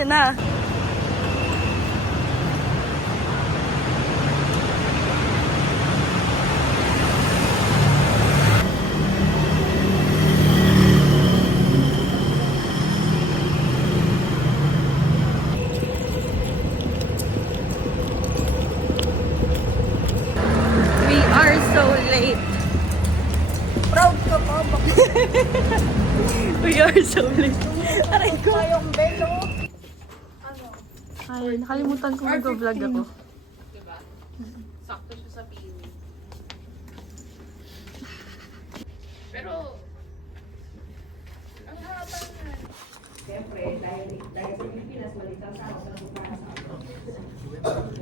niya na. We are so late. Proud ka pa. We are so late. Aray ko. Yung belo. Ay, nakalimutan ko mag-vlog ako. Diba? Sakto siya sa PU. Pero, ang harapan na. Siyempre, dahil sa Pilipinas, malitang sa ako sa para sa ako.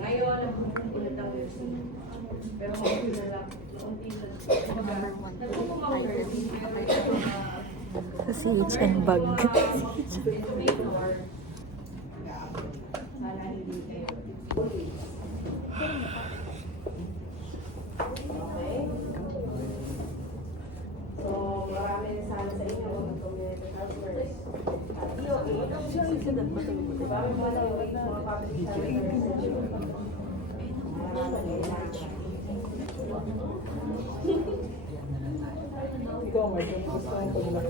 Ngayon, ulit ang music. Pero kung na lang, unti na. Sa CHN bag. Sana hindi kayo. Okay? So, maraming sana sa inyo kung mag-community helpers. Diba, may mga nawawait mga public services. Maraming kailangan. Ikaw, Mark. Gusto ko ito nila.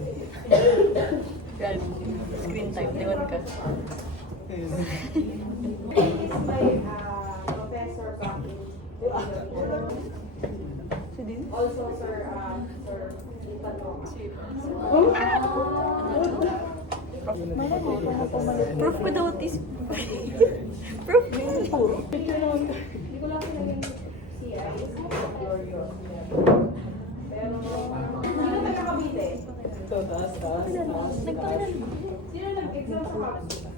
Screen time. Ewan ka. This is my professor back in also Sir Ethan Proof without is... Proof puro. Hindi ko lang sinaging CI. Pero, hindi na taga-Cavite. Ito, taas. Sino nag-exam sa Cavite?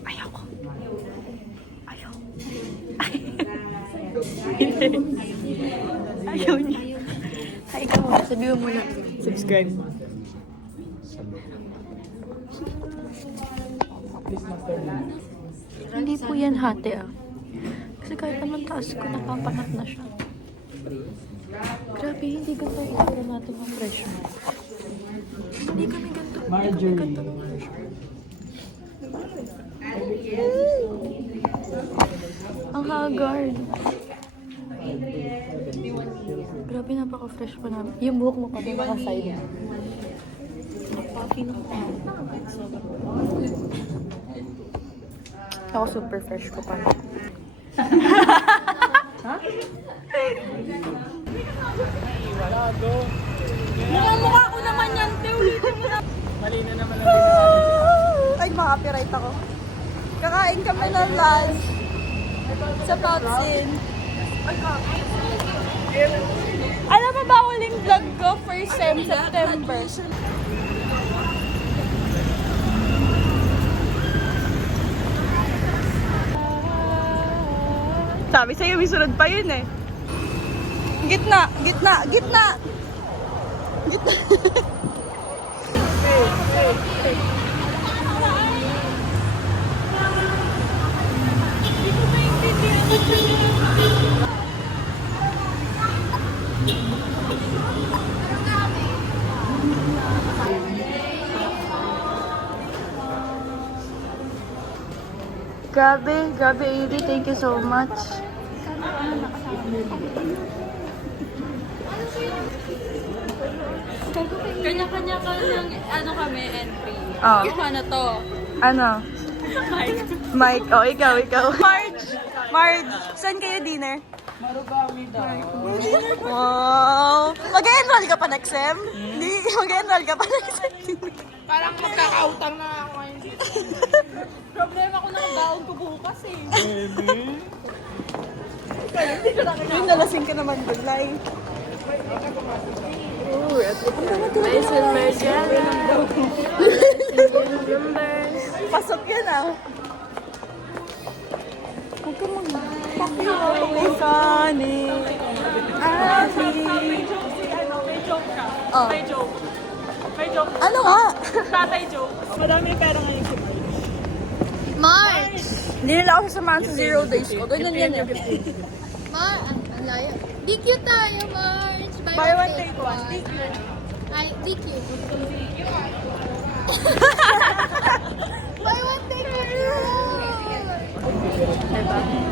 Ayaw ko. Ayaw niya. Hi ka muna. Sabihin mo na. Subscribe. Hindi po yan hati ah. Kasi kahit naman taas ko, napapangat na siya. Grabe, hindi ganito yung itsura natin ng freshman. Hindi kami ganito. Marjorie. Ang haggard. Grabe, napaka-fresh pa namin. Yung buhok mo pati naka-side. Napaki na ko. Ako super fresh ko pa. Ha? Mukha ko naman yan, te. Ulitin mo na. Mali na naman ang ginawa. Ay, maka-copyright ako. Kakain kami ng lunch sa Tatsin. Alam mo ba huling vlog ko? First sem, September. Sabi sa'yo, may sunod pa yun eh. Gitna! Gitna! Grabe, Amy. Thank you so much. Kanya-kanya ka ng kami entry. Oh. Yung ano to? Ano? Mike. Oh, ikaw. Marge, saan kayo dinner? Marugami daw. Wow! Mag-enroll ka pa next sem? Hindi, mag-enroll ka pa next sem. Parang magkakautang na ako ngayon. Problema ko ng daon ko bukas eh. Yung nalasing ka naman doon, Lai. Mason Marcella. Pasok yan ah. Huwag ka mag-pakyo. Sunny. May joke ka. Oh. May joke. May joke. Ano nga? Tatay joke. Madami pera ngayon si March! Hindi nila ako sasamahan sa 0 days ko. Ganyan yan eh. Ang layo. Di cute tayo, March. Buy one, take one. Ay, DQ. Buy one, take one.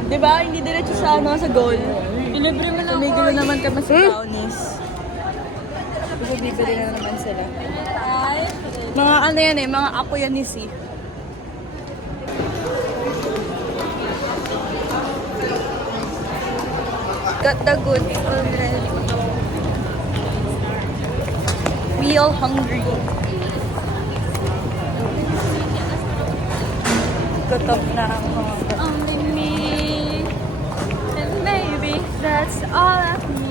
Diba? Hindi diretso sa ano, sa goal. Ilibre mo na ako. Tumigulo naman kami sa brownies. Kasi bibili na naman sila. Mga ano yan eh, mga apo yan ni C. Got the goods already. We all hungry. Gutom na ang mga only me. And maybe that's all of me.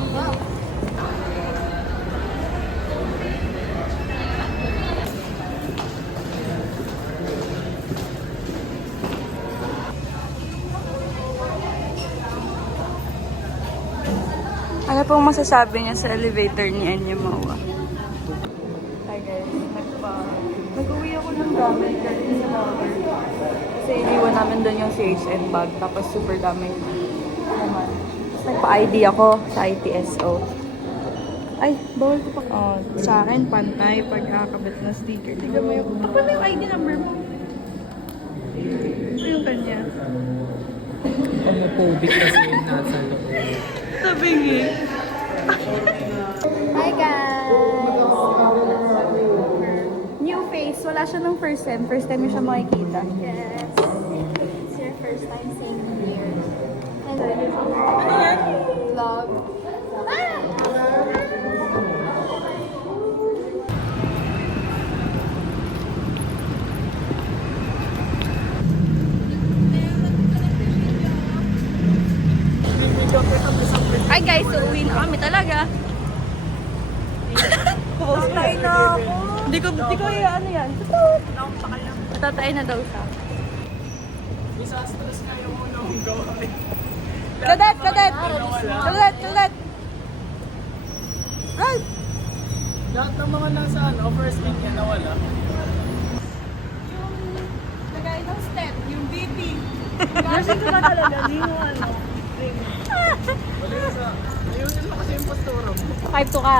Ano pong masasabi niya sa elevator ni Enya Mawa? Hi guys, nag-uwi ako ng gamit galing sa locker. Kasi iniwan namin doon yung CHN bag, tapos super dami naman. Tapos nagpa-ID ako sa ITSO. Ay, bawal ko pa. Oh, sa akin, pantay pagkakabit ng sticker. Tignan mo yung, ako na yung ID number mo. Ito yung kanya. Homophobic kasi yung nasa loob. Sabingi. Hi guys! New face. Wala siya nung first time. First time yung siya makikita. Yes. It's your first time seeing me here. And vlog. Ay guys, so uwi na kami talaga. Tatay na ako. Hindi ko ano yan. Tatay na daw siya. Disastrous nga yung unang gawin. Kadet! Right! Lahat ng mga nasa first week niya nawala. Lagay ng step, yung BP. Nursing ka ba talaga? Hindi mo ano. Ayusin mo kasi yung postura mo. 5'2 ka.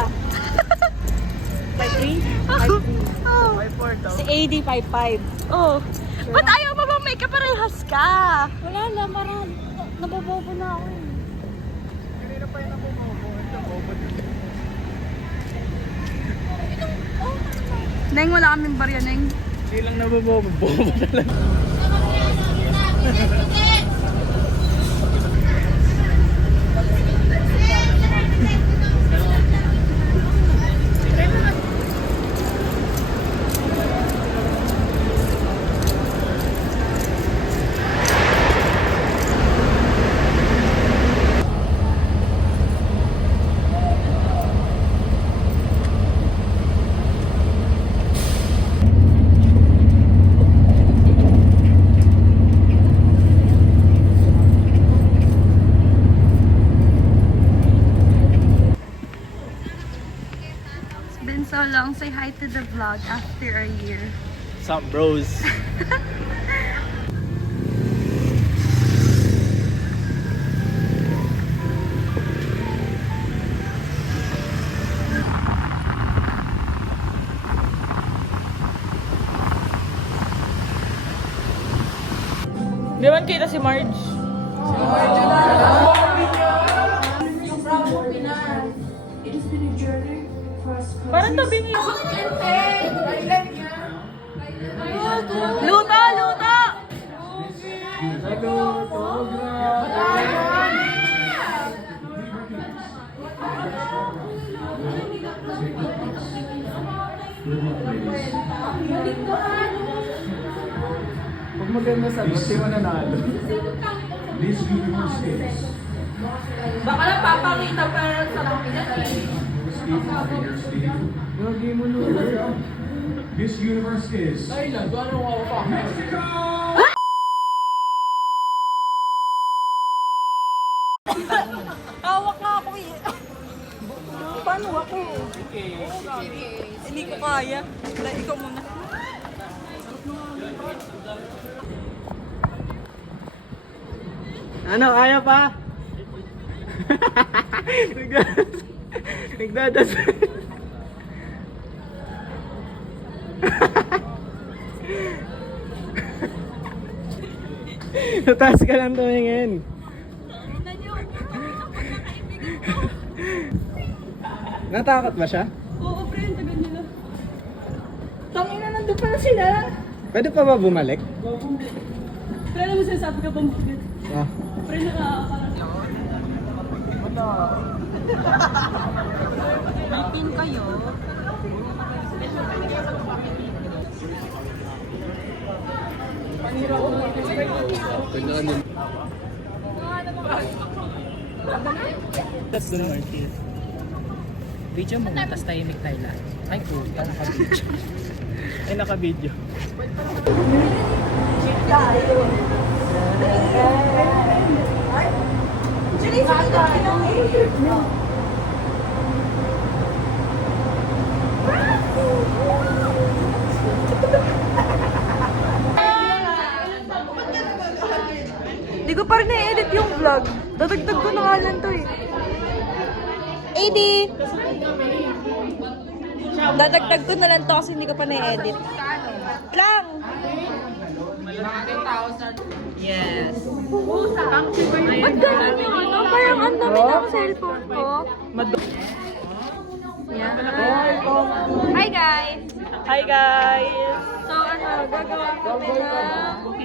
5'3? 5'4 daw. Si AD 5'5. Oh. Ba't ayaw mo bang may kaparehas ka? Wala lang. Parang nabobobo na ako. Kanina pa yun ako mabubuo. Neng, wala kaming barya, Neng. Hindi lang nababobo. Bobo na lang. Been so long. Say hi to the vlog after a year. What's up, bros? Di ba kita si Marge? Parang tabi niyo. Luta! Pag maganda sagot, di mo nanalo. Baka lang papakita pa sa kapilat eh. Gagi mo lulo. Miss Universe is Ay lang, gano'n ako pa. Mexico! Hawak nga ako eh. Paano ako? Hindi ko kaya. Ikaw muna. Ano, kaya pa? Nagdadasal. Tataas ka lang tumingin. Natakot ba siya? Oo, pre, ang tagal nila. Tangin na, nandun pala sila. Pwede pa ba bumalik? Pre, alam mo sinasabi ka bang bakit? Ah. Pre, nakakakarang. May pin kayo. That's the market. Video mo, tapos tahimik tayo lahat. Ay, puta, naka-video. Ay, naka-video. Hindi ko pa rin na-edit yung vlog. Dadagdag ko na nga lang to eh. AD! Dadagdag ko na lang to kasi hindi ko pa na-edit. Lang! Yes. Ba't ganun yung ano? Parang ang dami ng cellphone ko. Yan. Hi guys! Hi guys! So ano, gagawa kami ng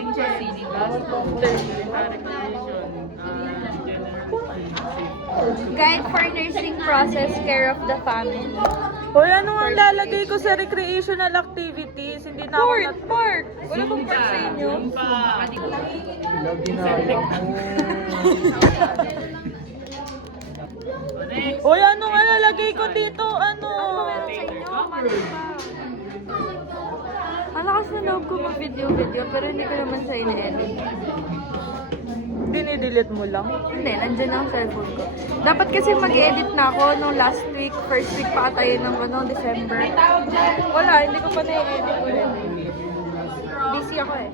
guide for nursing process, care of the family. Hoy, ano nga lalagay ko sa recreational activities? Hindi na ako Park! Wala bang park sa inyo? Hoy, ano nga lalagay ko dito? Ano? Meron sa inyo? Mali pa. Ang lakas na loob ko mag-video-video pero hindi ko naman siya ini-edit. Dinidelete mo lang? Hindi, nandyan ang cellphone ko. Dapat kasi mag-edit na ako nung last week, first week pa ata yun ng December. Wala, hindi ko pa na-edit ulit. Busy ako eh.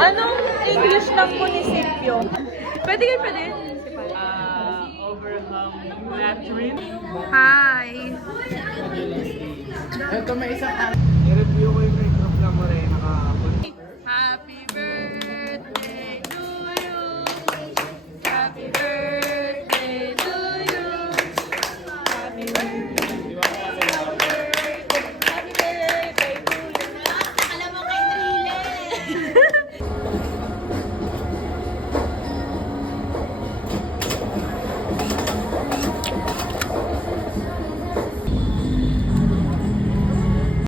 Anong English ng munisipyo? Pwede kayo, pwede. Overhang Latrine. Hi! Ito may isang i-review ko yung